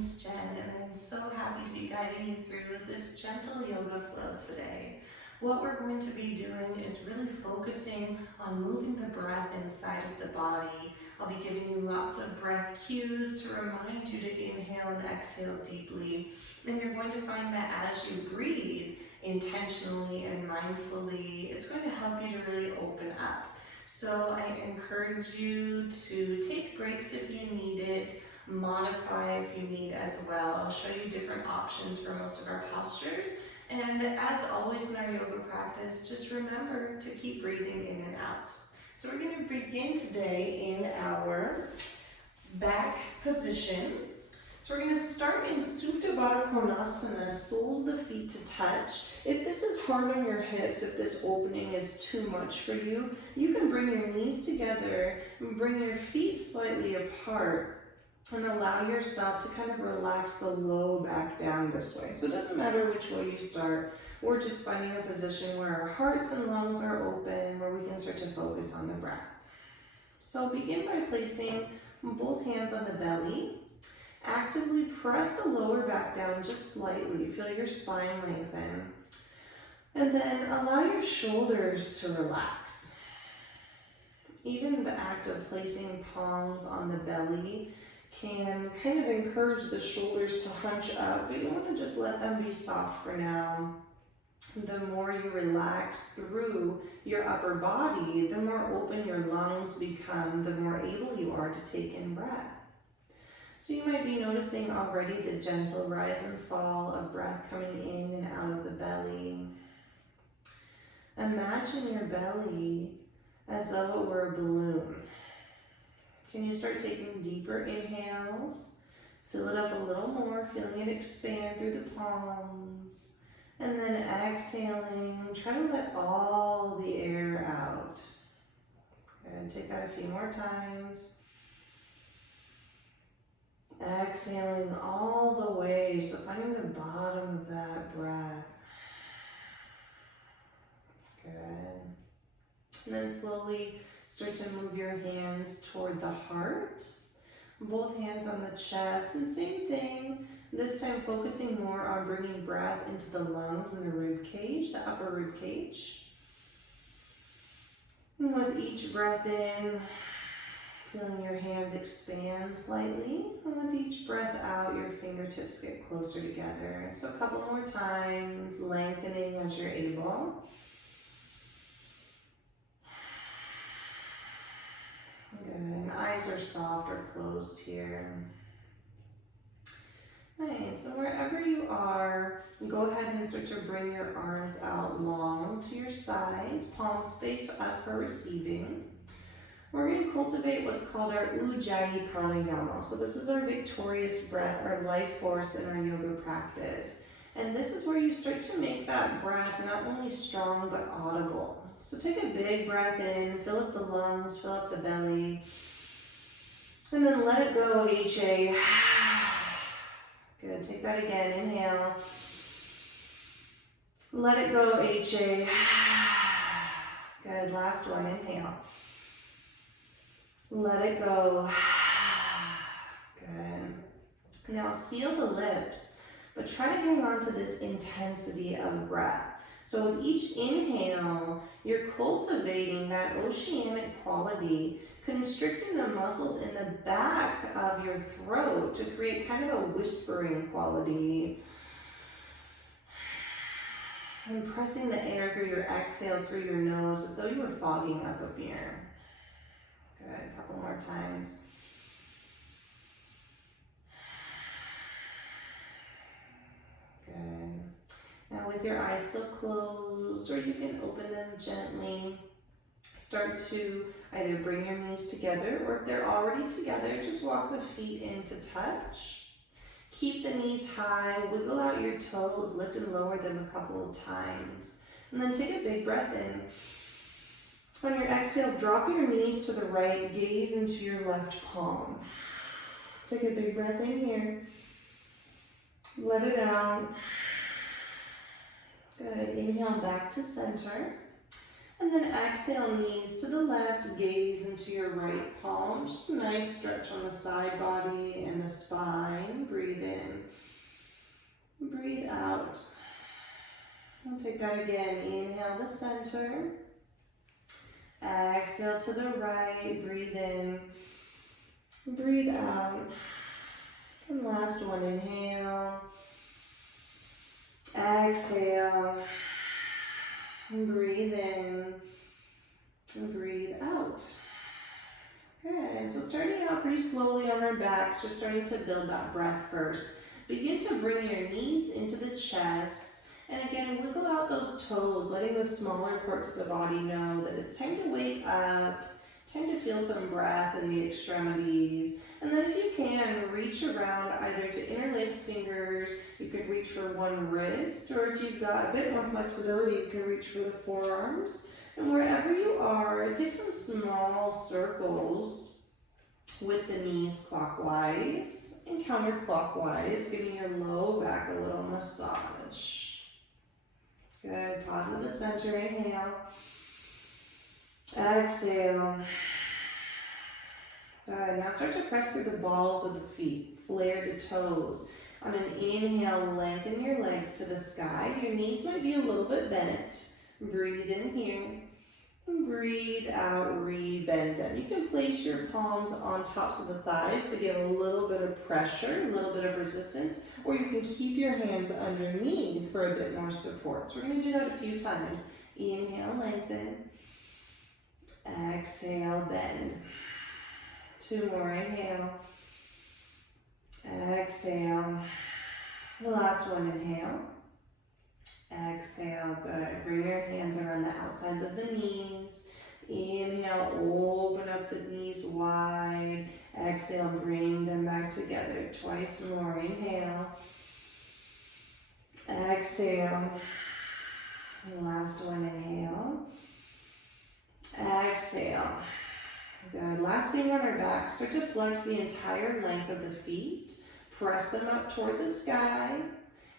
name's Jen, and I'm so happy to be guiding you through this gentle yoga flow today. What we're going to be doing is really focusing on moving the breath inside of the body. I'll be giving you lots of breath cues to remind you to inhale and exhale deeply. And you're going to find that as you breathe intentionally and mindfully, it's going to help you to really open up. So I encourage you to take breaks if you need it, modify if you need as well. I'll show you different options for most of our postures. And as always in our yoga practice, just remember to keep breathing in and out. So we're going to begin today in our back position. So we're going to start in Supta Baddha Konasana, soles of the feet to touch. If this is hard on your hips, if this opening is too much for you, you can bring your knees together and bring your feet slightly apart and allow yourself to kind of relax the low back down this way. So it doesn't matter which way you start. We're just finding a position where our hearts and lungs are open, where we can start to focus on the breath. So begin by placing both hands on the belly. Actively press the lower back down just slightly. Feel your spine lengthen. And then allow your shoulders to relax. Even the act of placing palms on the belly can kind of encourage the shoulders to hunch up, but you want to just let them be soft for now. The more you relax through your upper body, the more open your lungs become, the more able you are to take in breath. So you might be noticing already the gentle rise and fall of breath coming in and out of the belly. Imagine your belly as though it were a balloon. Can you start taking deeper inhales? Fill it up a little more, feeling it expand through the palms. And then exhaling, try to let all the air out. And take that a few more times. Exhaling all the way, so finding the bottom of that breath. Good. And then slowly start to move your hands toward the heart. Both hands on the chest, and same thing. This time focusing more on bringing breath into the lungs and the rib cage, the upper rib cage. And with each breath in, feeling your hands expand slightly. And with each breath out, your fingertips get closer together. So a couple more times, lengthening as you're able. Good. And eyes are soft or closed here. Nice. So wherever you are, go ahead and start to bring your arms out long to your sides, palms face up for receiving. We're going to cultivate what's called our Ujjayi Pranayama. So this is our victorious breath, our life force in our yoga practice. And this is where you start to make that breath not only strong but audible. So take a big breath in, fill up the lungs, fill up the belly. And then let it go, HA. Good, take that again, inhale. Let it go, HA. Good, last one, inhale. Let it go. Good. Now seal the lips, but try to hang on to this intensity of breath. So with each inhale, you're cultivating that oceanic quality, constricting the muscles in the back of your throat to create kind of a whispering quality. And pressing the air through your exhale through your nose as though you were fogging up a mirror. Good, a couple more times. Good. Now with your eyes still closed, or you can open them gently, start to either bring your knees together, or if they're already together, just walk the feet in to touch. Keep the knees high, wiggle out your toes, lift and lower them a couple of times. And then take a big breath in. On your exhale, drop your knees to the right, gaze into your left palm. Take a big breath in here. Let it out. Good. Inhale back to center. And then exhale, knees to the left, gaze into your right palm. Just a nice stretch on the side body and the spine. Breathe in, breathe out. We'll take that again. Inhale to center. Exhale to the right. Breathe in, breathe out. And last one, inhale. Exhale. Breathe in and breathe out. Good. So starting out pretty slowly on our backs, just starting to build that breath first. Begin to bring your knees into the chest. And again, wiggle out those toes, letting the smaller parts of the body know that it's time to wake up, time to feel some breath in the extremities. And then if you can, reach around either to interlace fingers, you could reach for one wrist, or if you've got a bit more flexibility, you can reach for the forearms. And wherever you are, take some small circles with the knees clockwise and counterclockwise, giving your low back a little massage. Good. Pause at the center. Inhale. Exhale. Good. Now start to press through the balls of the feet. Flare the toes. On an inhale, lengthen your legs to the sky. Your knees might be a little bit bent. Breathe in here. And breathe out, re-bend them. You can place your palms on tops of the thighs to give a little bit of pressure, a little bit of resistance, or you can keep your hands underneath for a bit more support. So we're going to do that a few times. Inhale, lengthen. Exhale, bend. Two more. Inhale. Exhale. The last one, inhale. Exhale, good. Bring your hands around the outsides of the knees. Inhale, open up the knees wide. Exhale, bring them back together. Twice more. Inhale. Exhale. And last one, inhale. Exhale. Good. Last thing on our back, start to flex the entire length of the feet. Press them up toward the sky.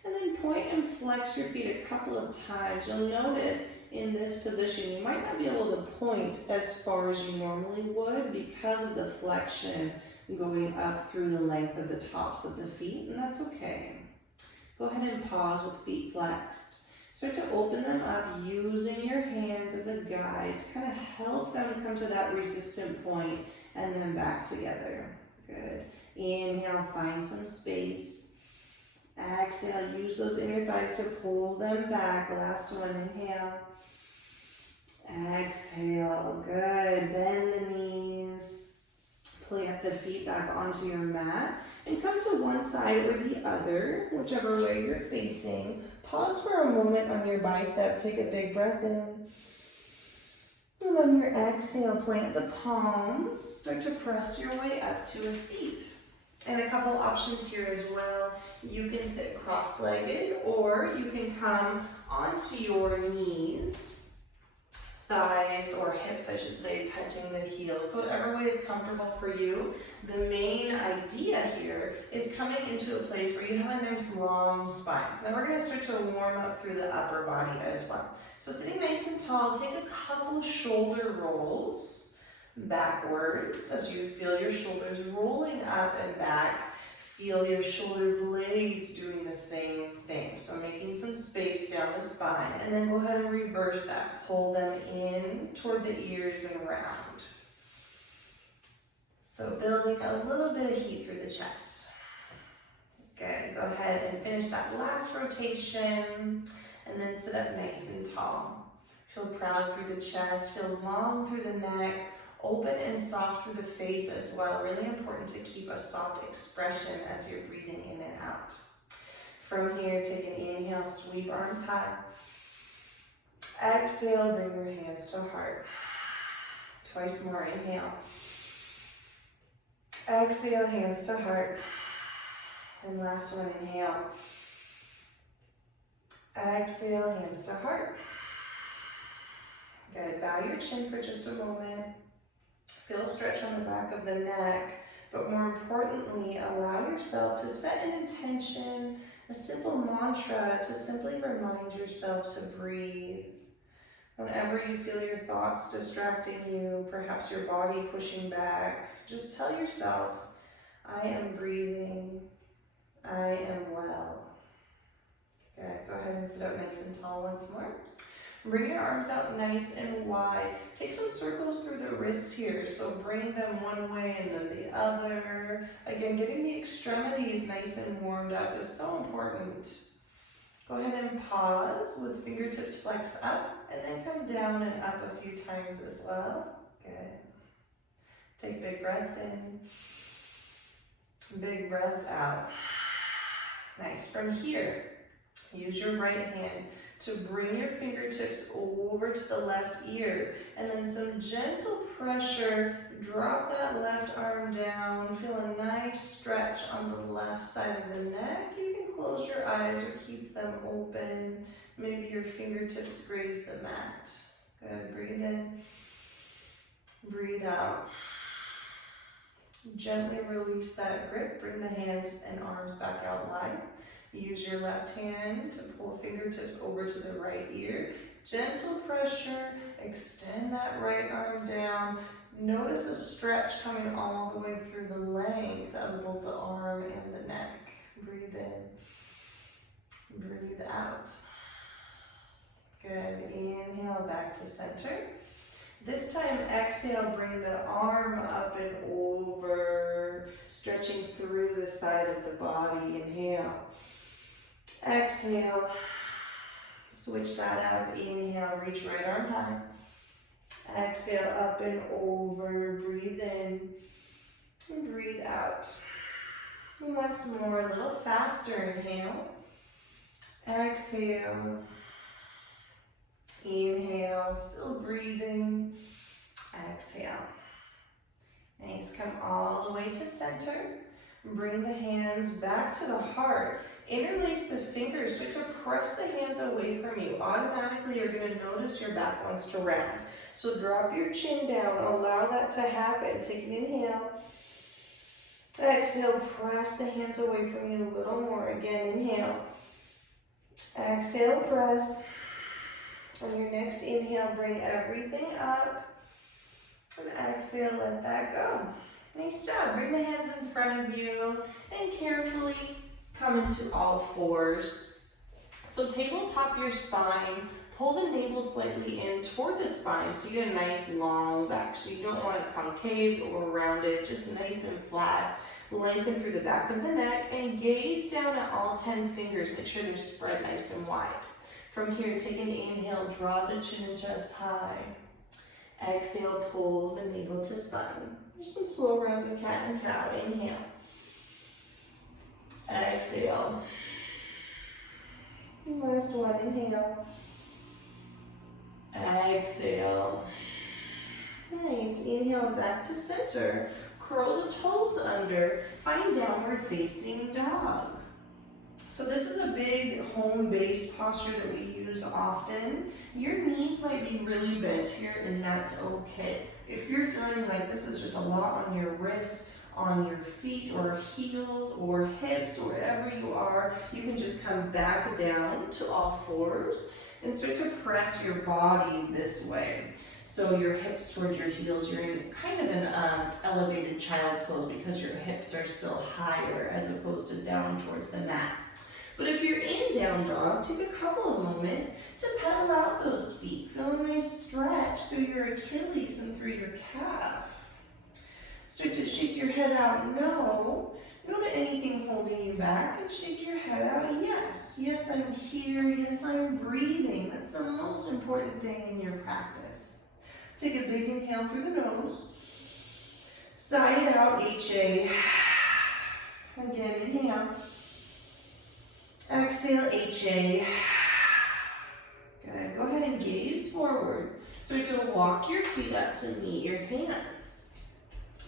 And then point and flex your feet a couple of times. You'll notice in this position, you might not be able to point as far as you normally would because of the flexion going up through the length of the tops of the feet, and that's okay. Go ahead and pause with feet flexed. Start to open them up using your hands as a guide to kind of help them come to that resistant point and then back together. Good. Inhale, find some space. Exhale, use those inner thighs to pull them back. Last one, inhale. Exhale, good. Bend the knees. Plant the feet back onto your mat and come to one side or the other, whichever way you're facing. Pause for a moment on your bicep. Take a big breath in. And on your exhale, plant the palms. Start to press your way up to a seat. And a couple options here as well. You can sit cross-legged or you can come onto your knees, thighs or hips, I should say, touching the heels. So whatever way is comfortable for you. The main idea here is coming into a place where you have a nice long spine. So now we're going to start to warm up through the upper body as well. So sitting nice and tall, take a couple of shoulder rolls backwards as you feel your shoulders rolling up and back. Feel your shoulder blades doing the same thing. So making some space down the spine, and then go ahead and reverse that. Pull them in toward the ears and around. So building a little bit of heat through the chest. Good. Go ahead and finish that last rotation, and then sit up nice and tall. Feel proud through the chest. Feel long through the neck. Open and soft through the face as well. Really important to keep a soft expression as you're breathing in and out. From here, take an inhale, sweep arms high. Exhale, bring your hands to heart. Twice more, inhale. Exhale, hands to heart. And last one, inhale. Exhale, hands to heart. Good. Bow your chin for just a moment. Feel a stretch on the back of the neck, but more importantly, allow yourself to set an intention, a simple mantra to simply remind yourself to breathe. Whenever you feel your thoughts distracting you, perhaps your body pushing back, just tell yourself, I am breathing, I am well. Good, go ahead and sit up nice and tall once more. Bring your arms out nice and wide. Take some circles through the wrists here. So bring them one way and then the other. Again, getting the extremities nice and warmed up is so important. Go ahead and pause with fingertips flex up and then come down and up a few times as well. Good. Take big breaths in, big breaths out. Nice. From here, use your right hand to bring your fingertips over to the left ear and then some gentle pressure. Drop that left arm down. Feel a nice stretch on the left side of the neck. You can close your eyes or keep them open. Maybe your fingertips graze the mat. Good. Breathe in. Breathe out. Gently release that grip. Bring the hands and arms back out wide. Use your left hand to pull fingertips over to the right ear. Gentle pressure. Extend that right arm down. Notice a stretch coming all the way through the length of both the arm and the neck. Breathe in. Breathe out. Good. Inhale back to center. This time, exhale, bring the arm up and over, stretching through the side of the body. Inhale. Exhale. Switch that up. Inhale, reach right arm high. Exhale, up and over. Breathe in. And breathe out. And once more, a little faster. Inhale. Exhale. Inhale, still breathing. Exhale. Nice, come all the way to center. Bring the hands back to the heart. Interlace the fingers. Start to press the hands away from you. Automatically, you're going to notice your back wants to round. So drop your chin down. Allow that to happen. Take an inhale. Exhale, press the hands away from you a little more. Again, inhale. Exhale, press. On your next inhale, bring everything up. And exhale, let that go. Nice job. Bring the hands in front of you and carefully come into all fours. So tabletop your spine. Pull the navel slightly in toward the spine so you get a nice long back. So you don't want it concave or rounded, just nice and flat. Lengthen through the back of the neck and gaze down at all 10 fingers. Make sure they're spread nice and wide. From here, take an inhale, draw the chin and chest high. Exhale, pull the navel to spine. Just some slow rounds of cat and cow. Inhale. Exhale. Last one, inhale. Exhale. Nice. Inhale back to center. Curl the toes under. Find downward facing dog. So this is a big home-based posture that we use often. Your knees might be really bent here, and that's okay. If you're feeling like this is just a lot on your wrists, on your feet or heels or hips, or wherever you are, you can just come back down to all fours and start to press your body this way. So your hips towards your heels, you're in kind of an elevated child's pose because your hips are still higher as opposed to down towards the mat. But if you're in down dog, take a couple of moments to pedal out those feet. Feel a nice stretch through your Achilles and through your calf. Start to shake your head out, no. No to anything holding you back, and shake your head out, yes. Yes, I'm here, yes, I'm breathing. That's the most important thing in your practice. Take a big inhale through the nose. Sigh it out, HA. Again, inhale. Exhale, HA. Good. Go ahead and gaze forward. Start to walk your feet up to meet your hands.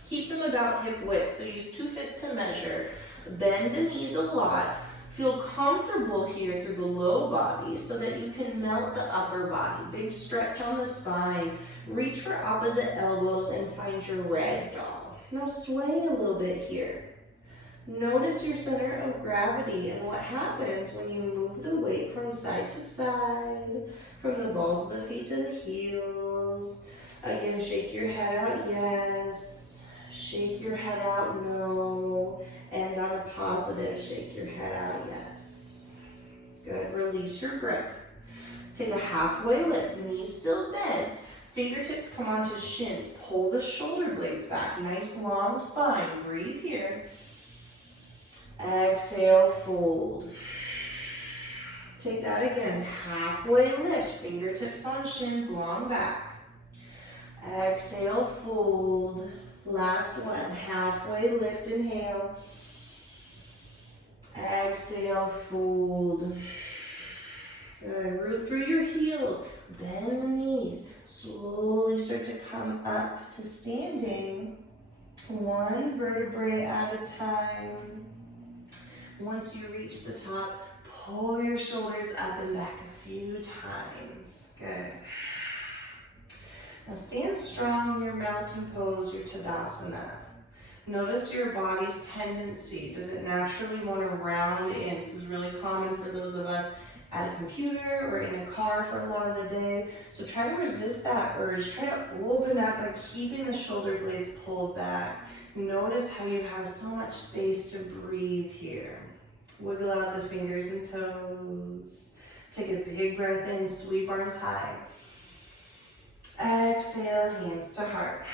Keep them about hip width, so use 2 fists to measure. Bend the knees a lot. Feel comfortable here through the low body so that you can melt the upper body. Big stretch on the spine. Reach for opposite elbows and find your ragdoll. Now sway a little bit here. Notice your center of gravity and what happens when you move the weight from side to side, from the balls of the feet to the heels. Again, shake your head out, yes. Shake your head out, no. And on a positive, shake your head out, yes. Good, release your grip. Take a halfway lift, knees still bent. Fingertips come onto shins. Pull the shoulder blades back. Nice long spine. Breathe here. Exhale, fold. Take that again. Halfway lift. Fingertips on shins, long back. Exhale, fold. Last one. Halfway lift, inhale. Exhale, fold. Good. Root through your heels. Bend the knees. Slowly start to come up to standing. One vertebrae at a time. Once you reach the top, pull your shoulders up and back a few times. Good. Now stand strong in your mountain pose, your Tadasana. Notice your body's tendency. Does it naturally want to round in? This is really common for those of us at a computer or in a car for a lot of the day. So try to resist that urge. Try to open up by keeping the shoulder blades pulled back. Notice how you have so much space to breathe here. Wiggle out the fingers and toes. Take a big breath in, sweep arms high. Exhale, hands to heart.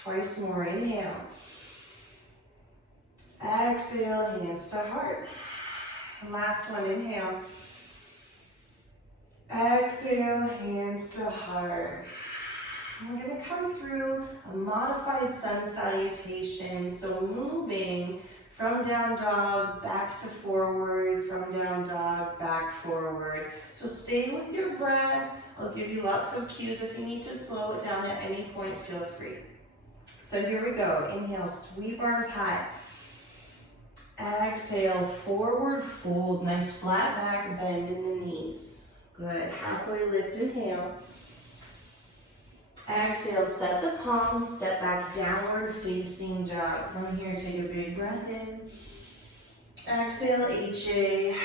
Twice more, inhale. Exhale, hands to heart. Last one, inhale. Exhale, hands to heart. I'm going to come through a modified sun salutation. So moving from down dog, back to forward, from down dog, back forward. So stay with your breath. I'll give you lots of cues. If you need to slow it down at any point, feel free. So here we go. Inhale, sweep arms high. Exhale, forward fold. Nice flat back, bend in the knees. Good. Halfway lift, inhale. Exhale, set the palms, step back, downward facing dog. From here, take a big breath in. Exhale, HA.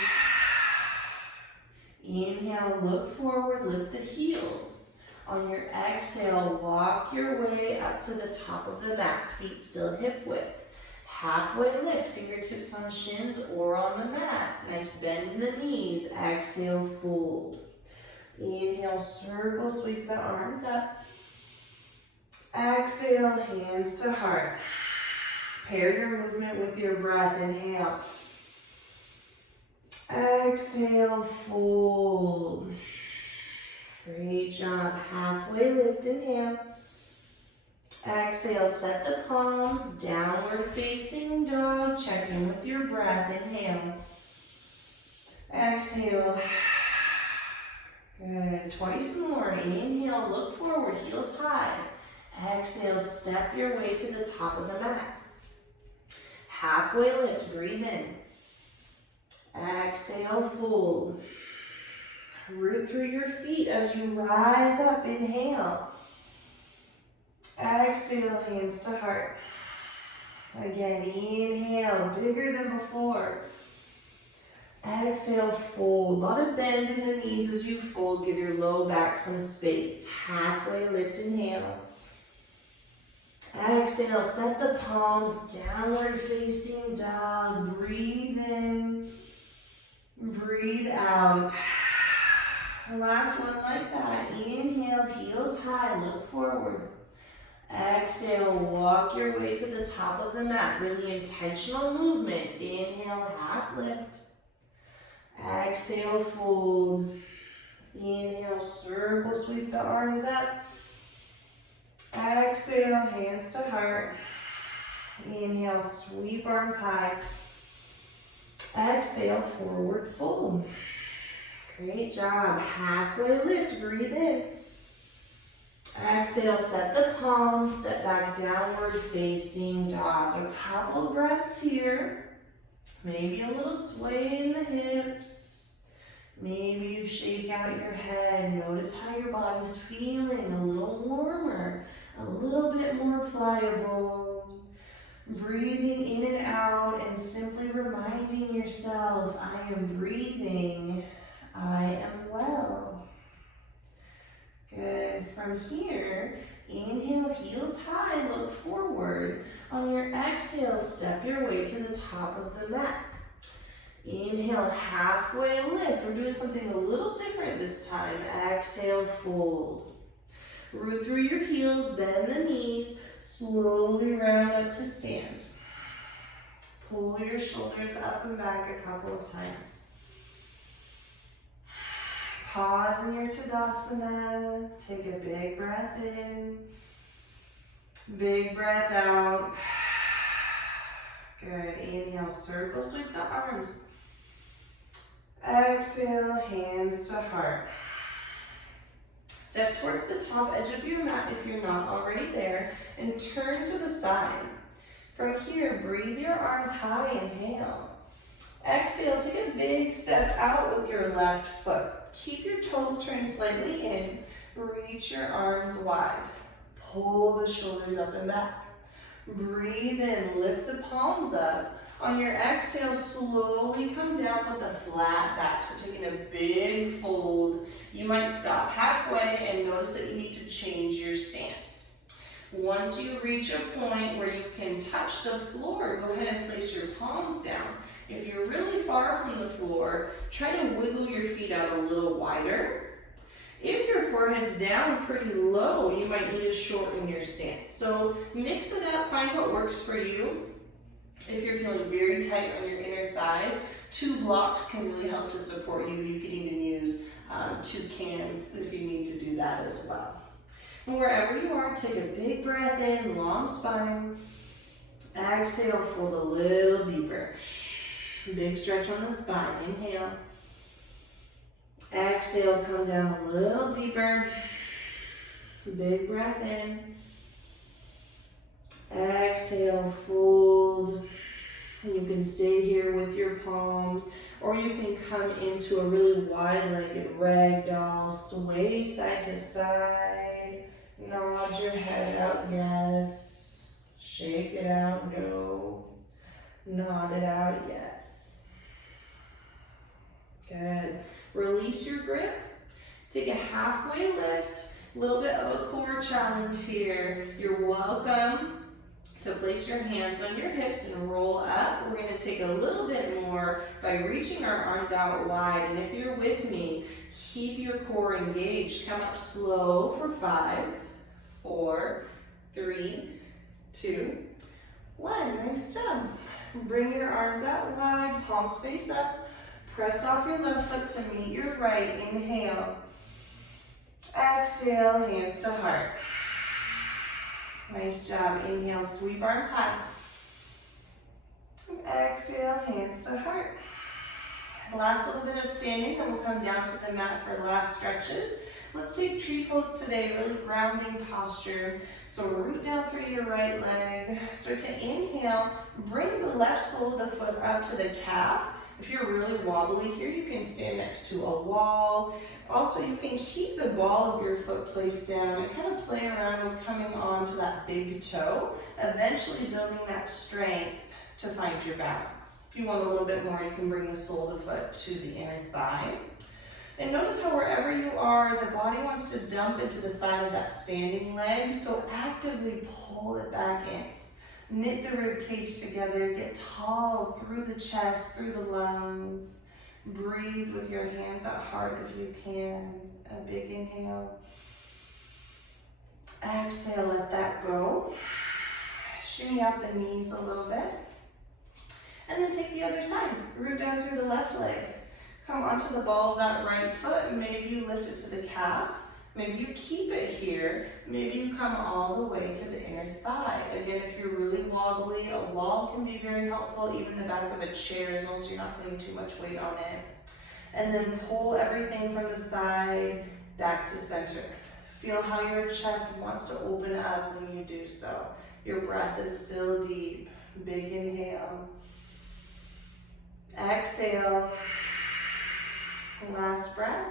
Inhale, look forward, lift the heels. On your exhale, walk your way up to the top of the mat, feet still hip width. Halfway lift, fingertips on shins or on the mat. Nice bend in the knees. Exhale, fold. Inhale, circle, sweep the arms up. Exhale, hands to heart. Pair your movement with your breath. Inhale. Exhale, fold. Great job. Halfway lift, inhale. Exhale, set the palms, downward facing dog. Check in with your breath. Inhale. Exhale. Good. Twice more. Inhale, look forward, heels high. Exhale, step your way to the top of the mat. Halfway lift, breathe in. Exhale, fold. Root through your feet as you rise up. Inhale. Exhale, hands to heart. Again, inhale, bigger than before. Exhale, fold. A lot of bend in the knees as you fold. Give your low back some space. Halfway lift, inhale. Exhale, set the palms, downward facing dog. Breathe in, breathe out. Last one like that. Inhale, heels high, look forward. Exhale, walk your way to the top of the mat. Really intentional movement. Inhale, half lift. Exhale, fold. Inhale, circle, sweep the arms up. Exhale, hands to heart. Inhale, sweep arms high. Exhale, forward fold. Great job. Halfway lift, breathe in. Exhale, set the palms, step back, downward facing dog. A couple breaths here. Maybe a little sway in the hips. Maybe you shake out your head. Notice how your body's feeling. A little warmer, a little bit more pliable. Breathing in and out and simply reminding yourself, I am breathing, I am well. Good. From here, inhale, heels high, look forward. On your exhale, step your way to the top of the mat. Inhale, halfway lift. We're doing something a little different this time. Exhale, fold. Root through your heels, bend the knees, slowly round up to stand. Pull your shoulders up and back a couple of times. Pause in your Tadasana. Take a big breath in. Big breath out. Good. Inhale, circle, sweep the arms. Exhale, hands to heart. Step towards the top edge of your mat if you're not already there, and turn to the side. From here, breathe your arms high, inhale. Exhale, take a big step out with your left foot. Keep your toes turned slightly in. Reach your arms wide. Pull the shoulders up and back. Breathe in, lift the palms up. On your exhale, slowly come down with a flat back. So taking a big fold. You might stop halfway and notice that you need to change your stance. Once you reach a point where you can touch the floor, go ahead and place your palms down. If you're really far from the floor, try to wiggle your feet out a little wider. If your forehead's down pretty low, you might need to shorten your stance. So mix it up, find what works for you. If you're feeling very tight on your inner thighs, 2 blocks can really help to support you. You could even use 2 cans if you need to do that as well. And wherever you are, take a big breath in, long spine. Exhale, fold a little deeper. Big stretch on the spine. Inhale. Exhale, come down a little deeper. Big breath in. Exhale, fold. And you can stay here with your palms, or you can come into a really wide-legged ragdoll, sway side to side. Nod your head out, yes. Shake it out, no. Nod it out, yes. Good. Release your grip. Take a halfway lift. A little bit of a core challenge here. You're welcome to place your hands on your hips and roll up. We're going to take a little bit more by reaching our arms out wide. And if you're with me, keep your core engaged. Come up slow for 5, 4, 3, 2, 1. Nice job. Bring your arms out wide, palms face up. Press off your left foot to meet your right. Inhale. Exhale, hands to heart. Nice job. Inhale, sweep arms high. Exhale, hands to heart. Last little bit of standing, then we'll come down to the mat for last stretches. Let's take tree pose today, really grounding posture. So root down through your right leg. Start to inhale. Bring the left sole of the foot up to the calf. If you're really wobbly here, you can stand next to a wall. Also, you can keep the ball of your foot placed down and kind of play around with coming onto that big toe, eventually building that strength to find your balance. If you want a little bit more, you can bring the sole of the foot to the inner thigh. And notice how wherever you are, the body wants to dump into the side of that standing leg, so actively pull it back in. Knit the rib cage together, get tall through the chest, through the lungs. Breathe with your hands at heart if you can. A big inhale. Exhale, let that go. Shimmy out the knees a little bit. And then take the other side. Root down through the left leg. Come onto the ball of that right foot. Maybe you lift it to the calf. Maybe you keep it here. Maybe you come all the way to the inner thigh. Again, if you're really wobbly, a wall can be very helpful, even the back of a chair, as long as you're not putting too much weight on it. And then pull everything from the side back to center. Feel how your chest wants to open up when you do so. Your breath is still deep. Big inhale. Exhale. Last breath.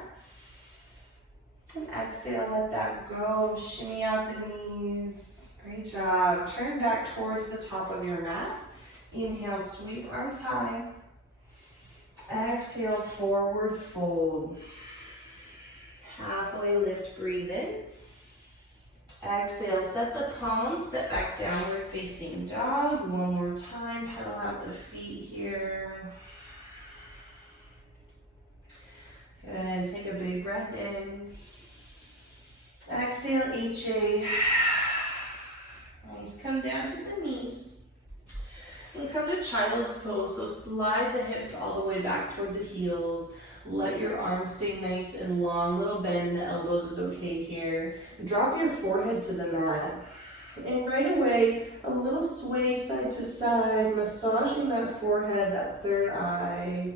And exhale, let that go. Shimmy out the knees. Great job. Turn back towards the top of your mat. Inhale, sweep arms high. Exhale, forward fold. Halfway lift, breathe in. Exhale, set the palms, step back, downward facing dog. One more time, pedal out the feet here. Good, take a big breath in. Exhale, HA. Nice, come down to the knees. And come to child's pose, so slide the hips all the way back toward the heels. Let your arms stay nice and long. Little bend in the elbows is okay here. Drop your forehead to the mat. And right away, a little sway side to side, massaging that forehead, that third eye.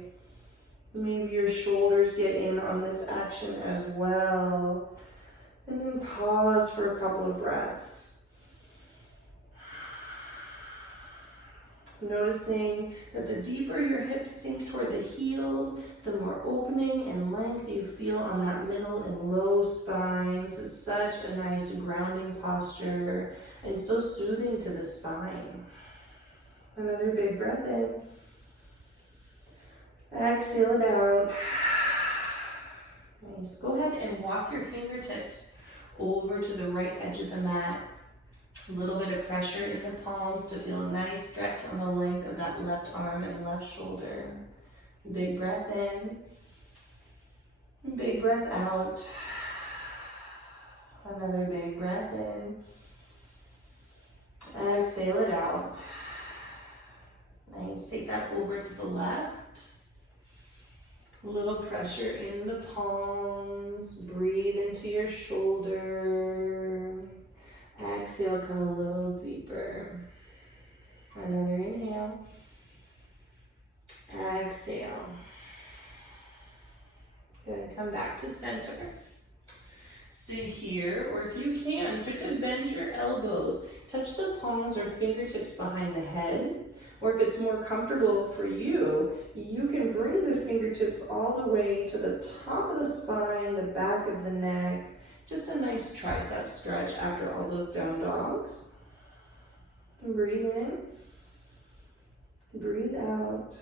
Maybe your shoulders get in on this action as well. And then pause for a couple of breaths. Noticing that the deeper your hips sink toward the heels, the more opening and length you feel on that middle and low spine. This is such a nice grounding posture and so soothing to the spine. Another big breath in. Exhale it out. Nice. Go ahead and walk your fingertips over to the right edge of the mat. A little bit of pressure in the palms to feel a nice stretch on the length of that left arm and left shoulder. Big breath in. Big breath out. Another big breath in. Exhale it out. Nice. Take that over to the left. A little pressure in the palms. Breathe into your shoulder. Exhale, come a little deeper. Another inhale. Exhale. Good, come back to center. Stay here, or if you can, start to bend your elbows. Touch the palms or fingertips behind the head. Or if it's more comfortable for you, you can bring the fingertips all the way to the top of the spine, the back of the neck. Just a nice tricep stretch after all those down dogs. Breathe in. Breathe out.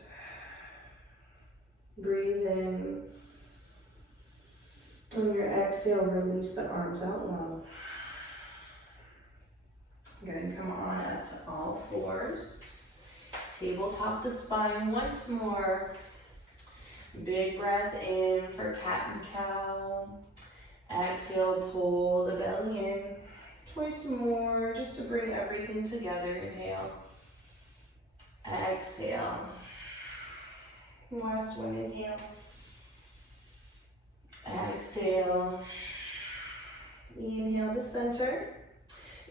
Breathe in. On your exhale, release the arms out long. Good, come on up to all fours. Tabletop the spine once more. Big breath in for cat and cow. Exhale, pull the belly in. Twice more, just to bring everything together. Inhale. Exhale. Last one, inhale. Exhale. Inhale to center.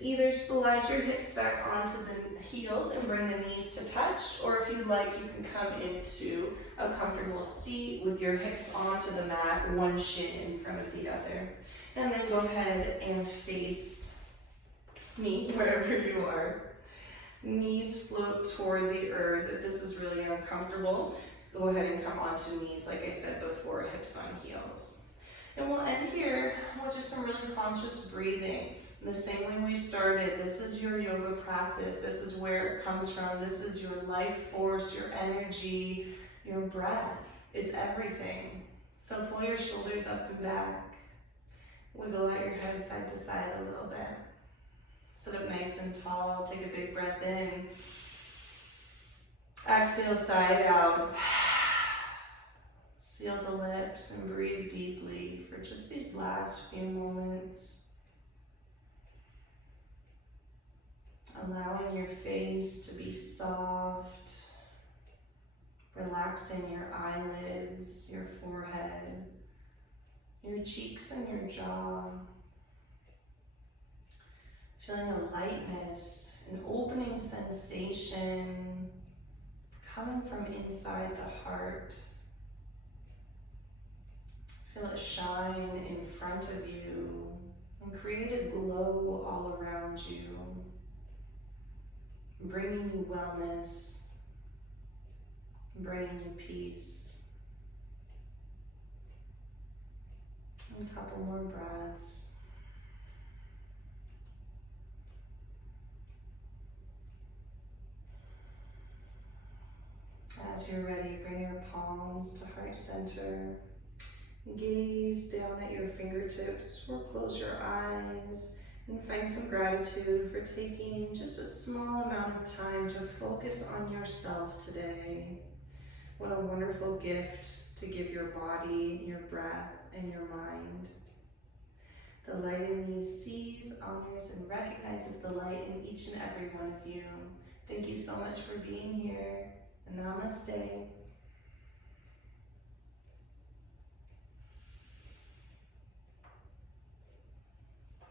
Either slide your hips back onto the heels and bring the knees to touch, or if you like, you can come into a comfortable seat with your hips onto the mat, one shin in front of the other. And then go ahead and face me wherever you are. Knees float toward the earth. If this is really uncomfortable, go ahead and come onto knees, like I said before, hips on heels. And we'll end here with just some really conscious breathing. The same way we started, this is your yoga practice. This is where it comes from. This is your life force, your energy, your breath. It's everything. So pull your shoulders up and back. Wiggle out your head side to side a little bit. Sit up nice and tall. Take a big breath in. Exhale, side out. Seal the lips and breathe deeply for just these last few moments. Allowing your face to be soft, relaxing your eyelids, your forehead, your cheeks and your jaw. Feeling a lightness, an opening sensation coming from inside the heart. Feel it shine in front of you and create a glow all around you, bringing you wellness, bringing you peace. A couple more breaths. As you're ready, bring your palms to heart center. Gaze down at your fingertips or close your eyes and find some gratitude for taking just a small amount of time to focus on yourself today. What a wonderful gift to give your body, your breath, and your mind. The light in me sees, honors, and recognizes the light in each and every one of you. Thank you so much for being here. Namaste.